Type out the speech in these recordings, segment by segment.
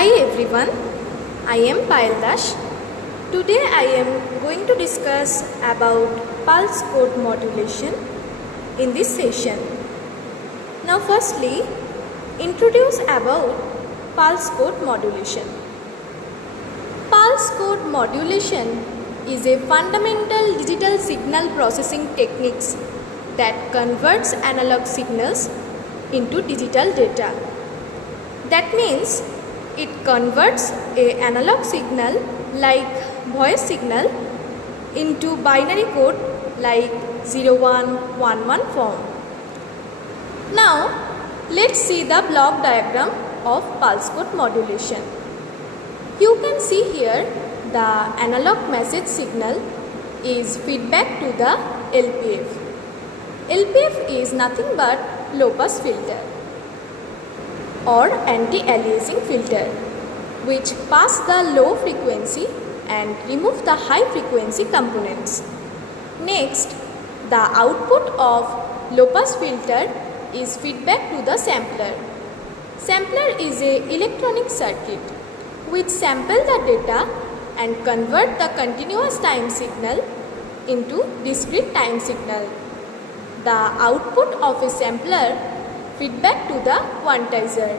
Hi everyone, I am Payal Dash. Today I am going to discuss about pulse code modulation in this session. Now firstly, introduce about pulse code modulation. Pulse code modulation is a fundamental digital signal processing techniques that converts analog signals into digital data. That means it converts an analog signal like voice signal into binary code like 0111 form. Now let's see the block diagram of pulse code modulation. You can see here the analog message signal is feedback to the LPF. LPF is nothing but low pass filter or anti-aliasing filter, which pass the low frequency and remove the high frequency components. Next, the output of low pass filter is feedback to the sampler. Sampler is an electronic circuit which sample the data and convert the continuous time signal into discrete time signal. The output of a sampler feedback to the quantizer.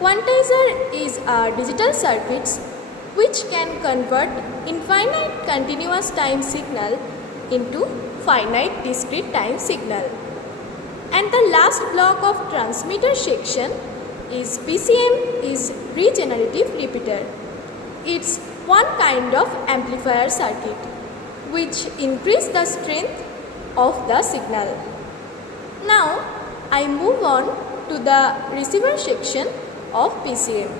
Quantizer is a digital circuit which can convert infinite continuous time signal into finite discrete time signal. And the last block of transmitter section is PCM is regenerative repeater. It's one kind of amplifier circuit which increase the strength of the signal. Now I move on to the receiver section of PCM.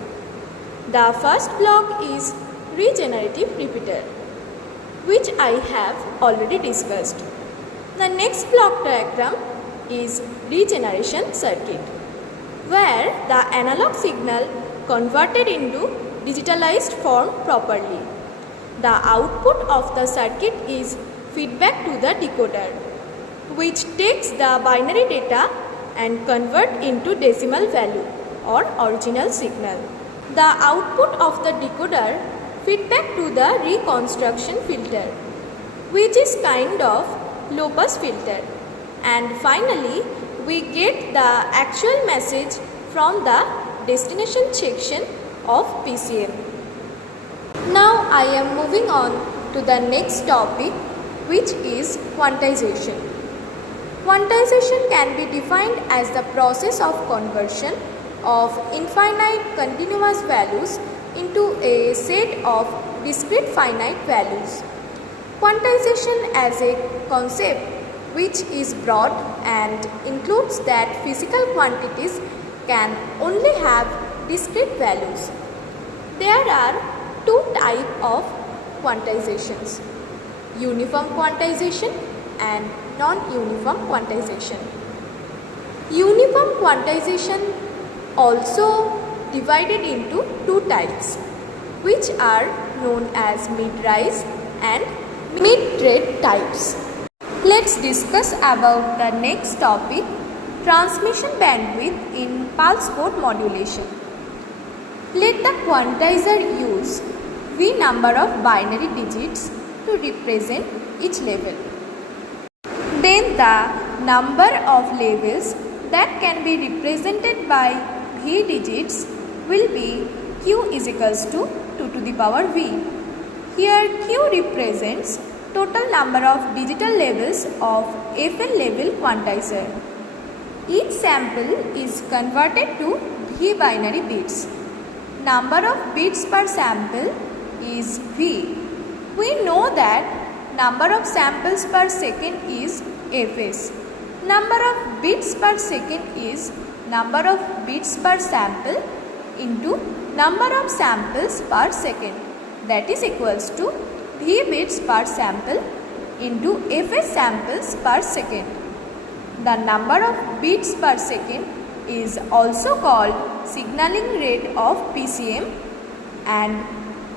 The first block is regenerative repeater, which I have already discussed. The next block diagram is regeneration circuit, where the analog signal converted into digitalized form properly. The output of the circuit is feedback to the decoder, which takes the binary data and convert into decimal value or original signal. The output of the decoder feedback to the reconstruction filter, which is kind of low pass filter. And finally, we get the actual message from the destination section of PCM. Now I am moving on to the next topic, which is quantization. Quantization can be defined as the process of conversion of infinite continuous values into a set of discrete finite values. Quantization as a concept which is broad and includes that physical quantities can only have discrete values. There are two types of quantizations: uniform quantization and non-uniform quantization. Uniform quantization also divided into two types, which are known as mid-rise and mid-rate types. Let's discuss about the next topic, transmission bandwidth in pulse code modulation. Let the quantizer use V number of binary digits to represent each level. Then the number of levels that can be represented by V digits will be Q is equals to 2 to the power V. Here Q represents total number of digital levels of FN level quantizer. Each sample is converted to V binary bits. Number of bits per sample is V. We know that number of samples per second is Fs. Number of bits per second is number of bits per sample into number of samples per second, that is equals to V bits per sample into Fs samples per second. The number of bits per second is also called signaling rate of PCM and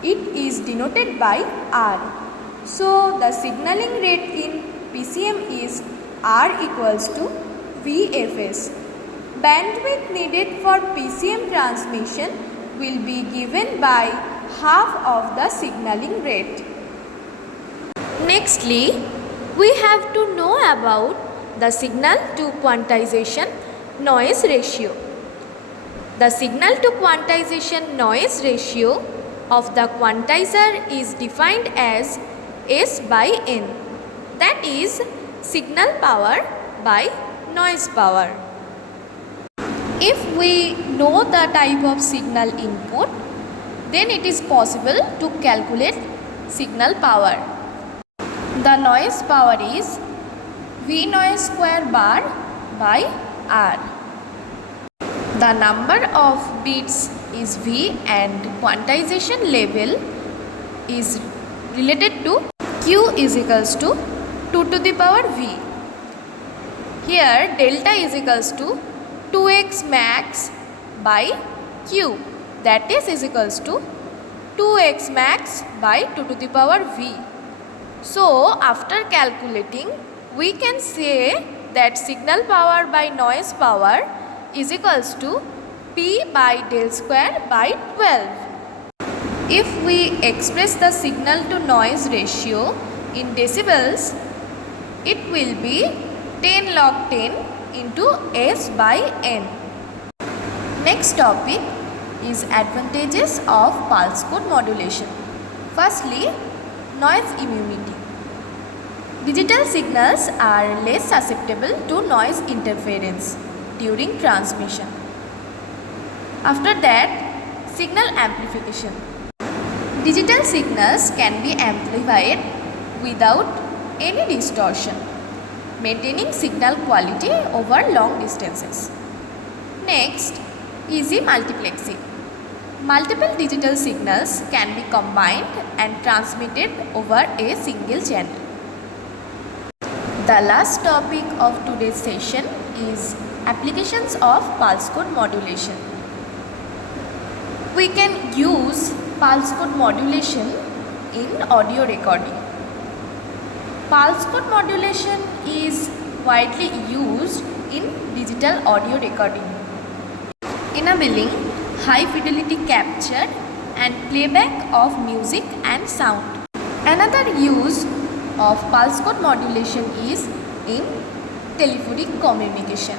it is denoted by R. So the signaling rate in PCM is R equals to Vfs. Bandwidth needed for PCM transmission will be given by half of the signaling rate. Nextly, we have to know about the signal to quantization noise ratio. The signal to quantization noise ratio of the quantizer is defined as S by N, that is signal power by noise power. If we know the type of signal input, then it is possible to calculate signal power. The noise power is V noise square bar by R. The number of bits is V and quantization level is related to Q is equals to 2 to the power V. Here delta is equals to 2x max by Q, that is equals to 2x max by 2 to the power V. So after calculating, we can say that signal power by noise power is equals to P by del square by 12. If we express the signal to noise ratio in decibels, it will be 10 log 10 into S by N. Next topic is advantages of pulse code modulation. Firstly, noise immunity. Digital signals are less susceptible to noise interference during transmission. After that, signal amplification. Digital signals can be amplified without any distortion, maintaining signal quality over long distances. Next, easy multiplexing. Multiple digital signals can be combined and transmitted over a single channel. The last topic of today's session is applications of pulse code modulation. We can use pulse code modulation in audio recording. Pulse code modulation is widely used in digital audio recording, enabling high fidelity capture and playback of music and sound. Another use of pulse code modulation is in telephonic communication.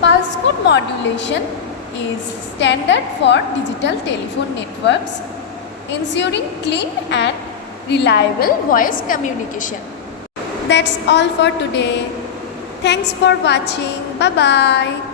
Pulse code modulation is standard for digital telephone networks, ensuring clean and reliable voice communication. That's all for today. Thanks for watching. Bye bye.